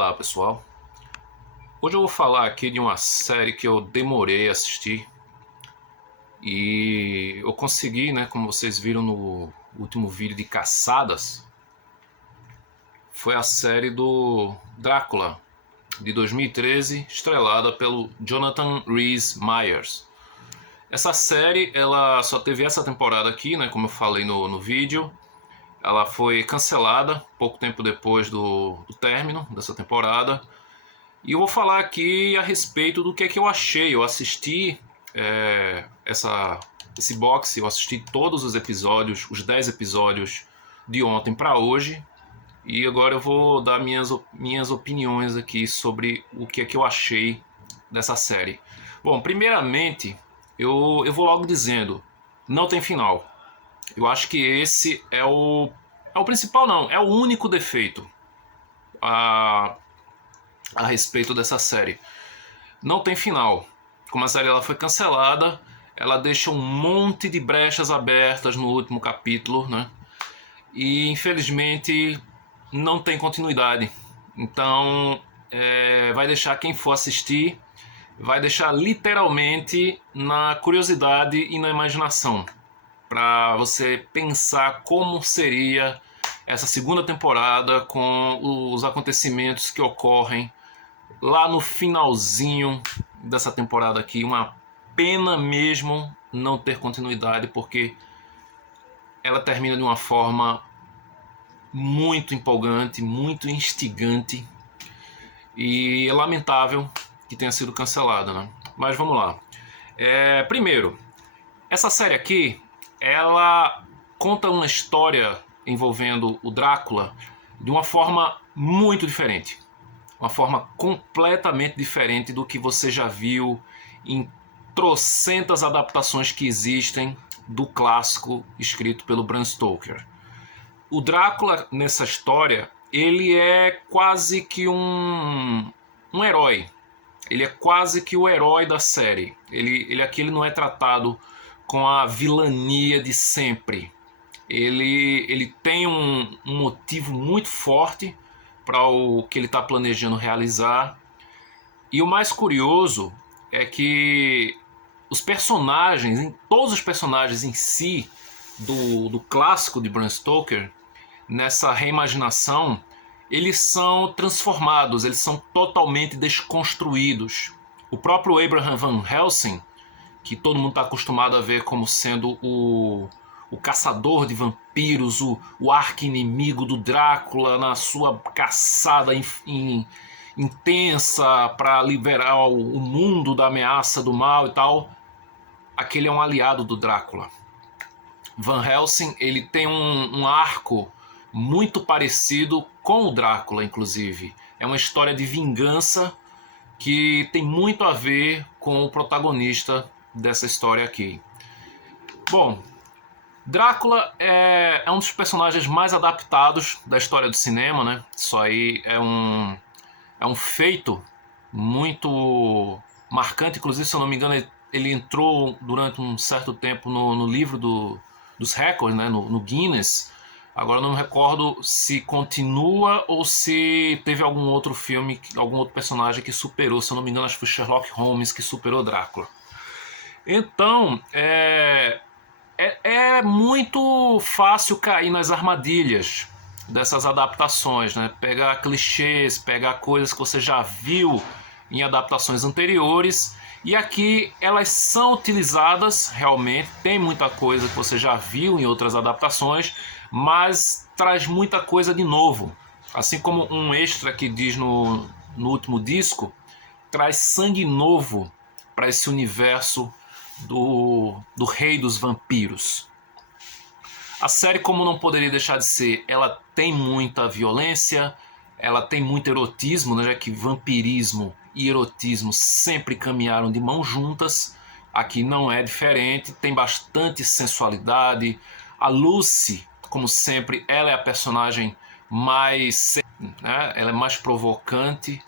Olá pessoal, hoje eu vou falar aqui de uma série que eu demorei a assistir e eu consegui, né, como vocês viram no último vídeo de Caçadas, foi a série do Drácula de 2013, estrelada pelo Jonathan Rhys Meyers. Essa série ela só teve essa temporada aqui, né, como eu falei no vídeo. Ela foi cancelada pouco tempo depois do término dessa temporada. E eu vou falar aqui a respeito do que é que eu achei. Eu assisti esse box, eu assisti todos os episódios, os 10 episódios de ontem para hoje. E agora eu vou dar minhas opiniões aqui sobre o que é que eu achei dessa série. Bom, primeiramente, eu vou logo dizendo, não tem final. Eu acho que esse é o principal, não, é o único defeito a respeito dessa série. Não tem final. Como a série ela foi cancelada, ela deixa um monte de brechas abertas no último capítulo, né? E infelizmente não tem continuidade. Então vai deixar quem for assistir, vai deixar literalmente na curiosidade e na imaginação, para você pensar como seria essa segunda temporada com os acontecimentos que ocorrem lá no finalzinho dessa temporada aqui. Uma pena mesmo não ter continuidade, porque ela termina de uma forma muito empolgante, muito instigante, e é lamentável que tenha sido cancelada, né? Mas vamos lá. Primeiro, essa série aqui, ela conta uma história envolvendo o Drácula de uma forma muito diferente. Uma forma completamente diferente do que você já viu em trocentas adaptações que existem do clássico escrito pelo Bram Stoker. O Drácula, nessa história, ele é quase que um herói. Ele é quase que o herói da série. Ele aqui ele não é tratado com a vilania de sempre. Ele tem um motivo muito forte para o que ele está planejando realizar. E o mais curioso é que os personagens, todos os personagens em si do clássico de Bram Stoker, nessa reimaginação, eles são transformados, eles são totalmente desconstruídos. O próprio Abraham Van Helsing, que todo mundo está acostumado a ver como sendo o caçador de vampiros, o arqui-inimigo do Drácula na sua caçada intensa para liberar o mundo da ameaça do mal e tal, aquele é um aliado do Drácula. Van Helsing ele tem um arco muito parecido com o Drácula, inclusive. É uma história de vingança que tem muito a ver com o protagonista dessa história aqui. Bom, Drácula é um dos personagens mais adaptados da história do cinema, né? Isso aí é um feito muito marcante. Inclusive, se eu não me engano, ele entrou durante um certo tempo no livro dos recordes, né? no Guinness. Agora eu não me recordo se continua ou se teve algum outro filme, algum outro personagem que superou. Se eu não me engano, acho que foi Sherlock Holmes que superou Drácula. Então, é muito fácil cair nas armadilhas dessas adaptações, né? Pegar clichês, pegar coisas que você já viu em adaptações anteriores, e aqui elas são utilizadas realmente. Tem muita coisa que você já viu em outras adaptações, mas traz muita coisa de novo. Assim como um extra que diz no último disco, traz sangue novo para esse universo do rei dos vampiros. A série, como não poderia deixar de ser, ela tem muita violência, ela tem muito erotismo, né, já que vampirismo e erotismo sempre caminharam de mãos juntas. Aqui não é diferente, tem bastante sensualidade. A Lucy, como sempre, ela é a personagem mais, né, ela é mais provocante.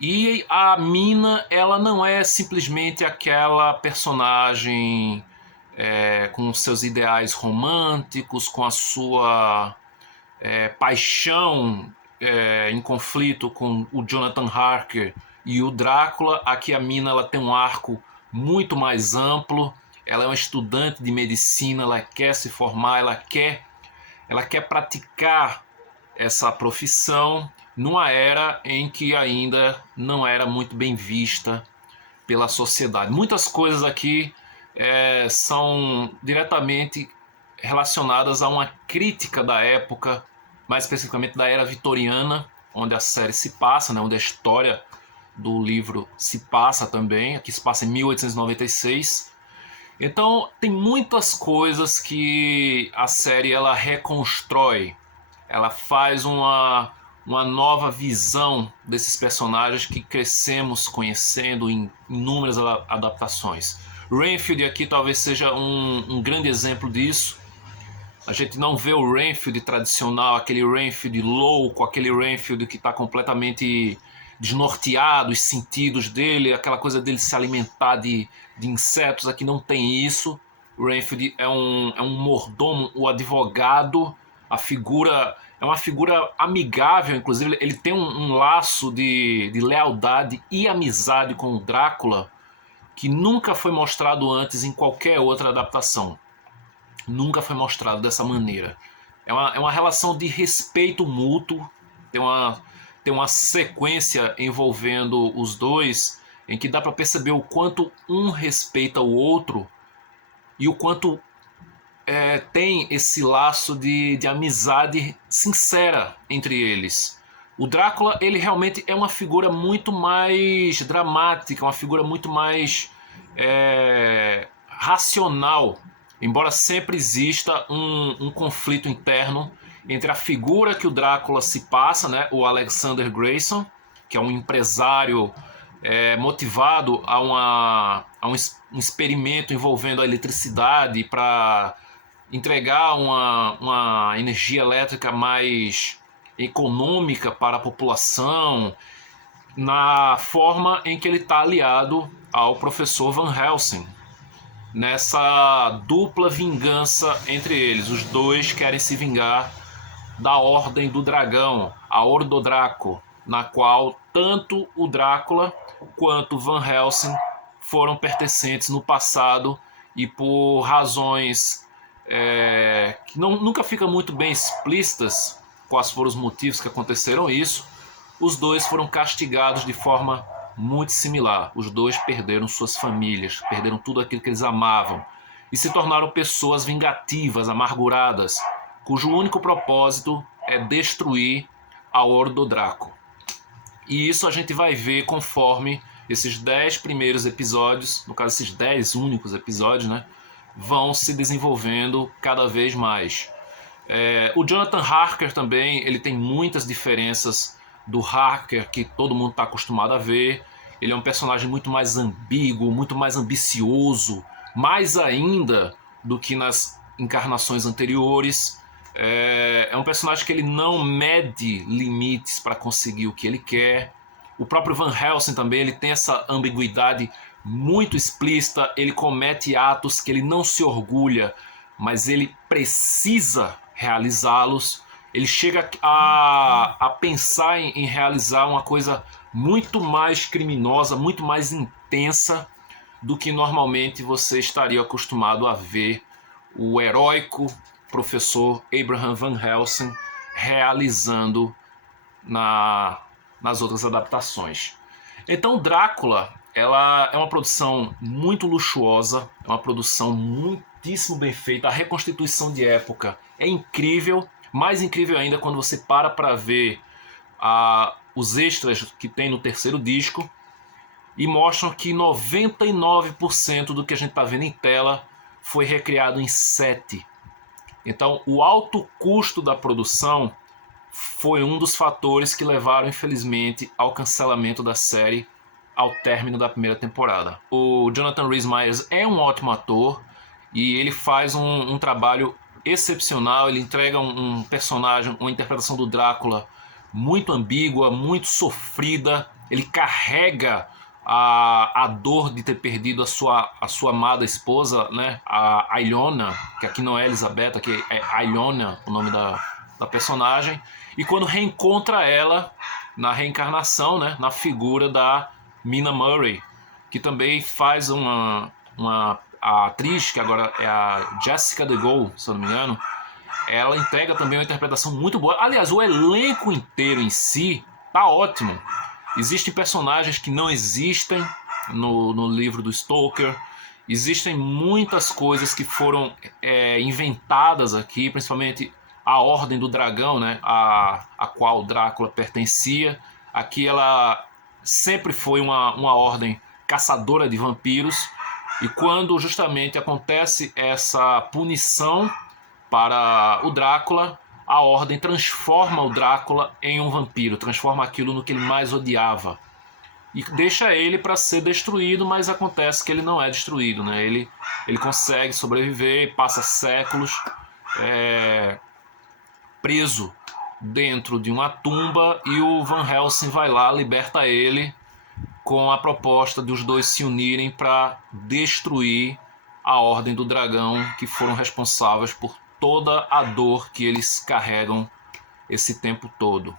E a Mina, ela não é simplesmente aquela personagem com seus ideais românticos, com a sua paixão em conflito com o Jonathan Harker e o Drácula. Aqui a Mina ela tem um arco muito mais amplo. Ela é uma estudante de medicina, ela quer se formar, ela quer praticar essa profissão numa era em que ainda não era muito bem vista pela sociedade. Muitas coisas aqui são diretamente relacionadas a uma crítica da época, mais especificamente da era vitoriana, onde a série se passa, né, onde a história do livro se passa também. Aqui se passa em 1896. Então tem muitas coisas que a série ela reconstrói, ela faz uma nova visão desses personagens que crescemos conhecendo em inúmeras adaptações. Renfield aqui talvez seja um grande exemplo disso. A gente não vê o Renfield tradicional, aquele Renfield louco, aquele Renfield que está completamente desnorteado, os sentidos dele, aquela coisa dele se alimentar de insetos. Aqui não tem isso. O Renfield é um mordomo, o advogado, a figura é uma figura amigável, inclusive ele tem um laço de lealdade e amizade com o Drácula que nunca foi mostrado antes em qualquer outra adaptação. Nunca foi mostrado dessa maneira. É uma relação de respeito mútuo, tem uma sequência envolvendo os dois, em que dá para perceber o quanto um respeita o outro e o quanto tem esse laço de amizade sincera entre eles. O Drácula, ele realmente é uma figura muito mais dramática, uma figura muito mais racional, embora sempre exista um conflito interno entre a figura que o Drácula se passa, né, o Alexander Grayson, que é um empresário motivado a um experimento envolvendo a eletricidade para entregar uma energia elétrica mais econômica para a população, na forma em que ele está aliado ao professor Van Helsing, nessa dupla vingança entre eles. Os dois querem se vingar da Ordem do Dragão, a Ordo Draco, na qual tanto o Drácula quanto Van Helsing foram pertencentes no passado, e por razões que nunca ficam muito bem explícitas quais foram os motivos que aconteceram isso, os dois foram castigados de forma muito similar. Os dois perderam suas famílias, perderam tudo aquilo que eles amavam e se tornaram pessoas vingativas, amarguradas, cujo único propósito é destruir a Ordo Draco. E isso a gente vai ver conforme esses 10 primeiros episódios, no caso esses 10 únicos episódios, né, vão se desenvolvendo cada vez mais. O Jonathan Harker também, ele tem muitas diferenças do Harker que todo mundo está acostumado a ver. Ele é um personagem muito mais ambíguo, muito mais ambicioso, mais ainda do que nas encarnações anteriores. É um personagem que ele não mede limites para conseguir o que ele quer. O próprio Van Helsing também, ele tem essa ambiguidade muito explícita. Ele comete atos que ele não se orgulha, mas ele precisa realizá-los. Ele chega a pensar em realizar uma coisa muito mais criminosa, muito mais intensa do que normalmente você estaria acostumado a ver o heróico professor Abraham Van Helsing realizando nas outras adaptações. Então Drácula, ela é uma produção muito luxuosa, é uma produção muitíssimo bem feita. A reconstituição de época é incrível, mais incrível ainda quando você para ver os extras que tem no terceiro disco e mostram que 99% do que a gente está vendo em tela foi recriado em set. Então o alto custo da produção foi um dos fatores que levaram, infelizmente, ao cancelamento da série ao término da primeira temporada. O Jonathan Rhys-Meyers é um ótimo ator e ele faz um trabalho excepcional. Ele entrega um personagem, uma interpretação do Drácula muito ambígua, muito sofrida. Ele carrega a dor de ter perdido a sua amada esposa, né? A Ilona, que aqui não é Elizabeth, aqui é Ilona, o nome da personagem, e quando reencontra ela na reencarnação, né, na figura da Mina Murray, que também faz a atriz, que agora é a Jessica DeGaulle, se eu não me engano, ela entrega também uma interpretação muito boa. Aliás, o elenco inteiro em si tá ótimo. Existem personagens que não existem no livro do Stoker. Existem muitas coisas que foram inventadas aqui, principalmente a Ordem do Dragão, né, a qual Drácula pertencia. Aqui ela sempre foi uma ordem caçadora de vampiros, e quando justamente acontece essa punição para o Drácula, a Ordem transforma o Drácula em um vampiro, transforma aquilo no que ele mais odiava e deixa ele para ser destruído, mas acontece que ele não é destruído, né? Ele consegue sobreviver, passa séculos preso dentro de uma tumba, e o Van Helsing vai lá, liberta ele com a proposta de os dois se unirem para destruir a Ordem do Dragão, que foram responsáveis por toda a dor que eles carregam esse tempo todo.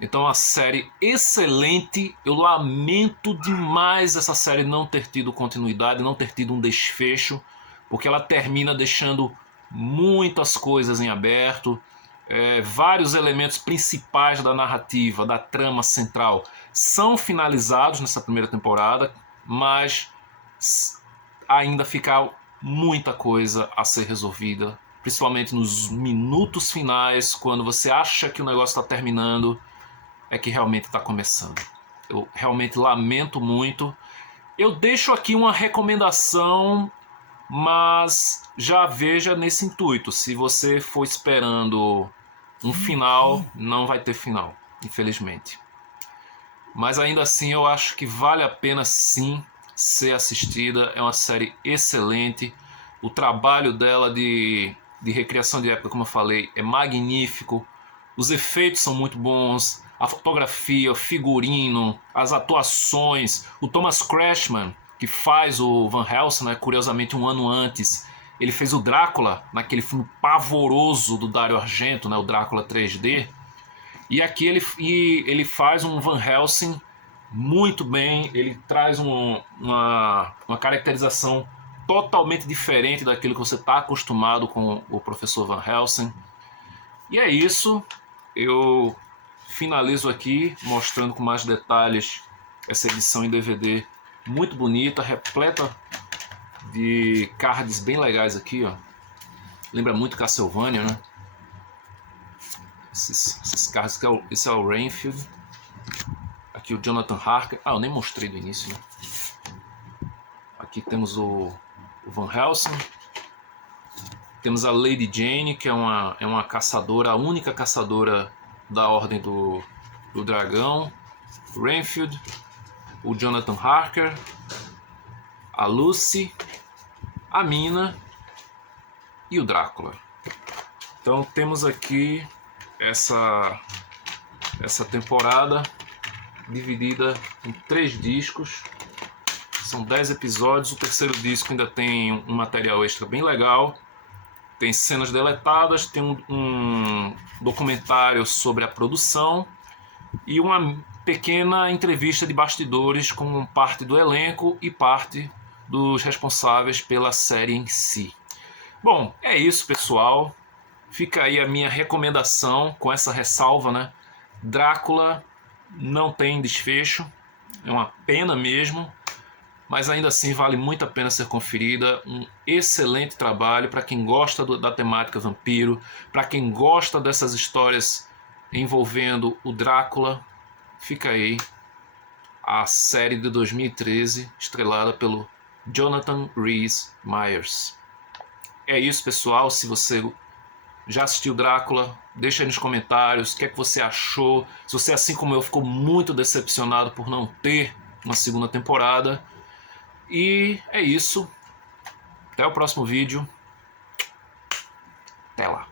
Então, a série excelente. Eu lamento demais essa série não ter tido continuidade, não ter tido um desfecho, porque ela termina deixando muitas coisas em aberto. Vários elementos principais da narrativa, da trama central, são finalizados nessa primeira temporada, mas ainda fica muita coisa a ser resolvida, principalmente nos minutos finais, quando você acha que o negócio está terminando, é que realmente está começando. Eu realmente lamento muito. Eu deixo aqui uma recomendação, mas já veja nesse intuito. Se você for esperando um final, não vai ter final, infelizmente. Mas ainda assim eu acho que vale a pena sim ser assistida. É uma série excelente. O trabalho dela de recriação de época, como eu falei, é magnífico. Os efeitos são muito bons. A fotografia, o figurino, as atuações. O Thomas Kretschmann, que faz o Van Helsing, né, curiosamente um ano antes, ele fez o Drácula, naquele filme pavoroso do Dario Argento, né, o Drácula 3D. E aqui ele faz um Van Helsing muito bem. Ele traz uma caracterização totalmente diferente daquilo que você está acostumado com o professor Van Helsing. E é isso. Eu finalizo aqui mostrando com mais detalhes essa edição em DVD muito bonita, repleta de cards bem legais aqui, ó. Lembra muito Castlevania, né? Esses cards aqui, esse é o Renfield. Aqui o Jonathan Harker. Eu nem mostrei do início, né? Aqui temos o Van Helsing. Temos a Lady Jane, que é uma caçadora, a única caçadora da Ordem do Dragão. Renfield, o Jonathan Harker, a Lucy, a Mina e o Drácula. Então temos aqui essa temporada dividida em 3 discos. São 10 episódios. O terceiro disco ainda tem um material extra bem legal. Tem cenas deletadas, tem um documentário sobre a produção e uma pequena entrevista de bastidores com parte do elenco e parte dos responsáveis pela série em si. Bom, é isso, pessoal. Fica aí a minha recomendação com essa ressalva, né? Drácula não tem desfecho, é uma pena mesmo, mas ainda assim vale muito a pena ser conferida. Um excelente trabalho para quem gosta da temática vampiro, para quem gosta dessas histórias envolvendo o Drácula. Fica aí a série de 2013, estrelada pelo Jonathan Rhys Meyers. É isso, pessoal. Se você já assistiu Drácula, deixa aí nos comentários o que é que você achou. Se você, assim como eu, ficou muito decepcionado por não ter uma segunda temporada. E é isso. Até o próximo vídeo. Até lá.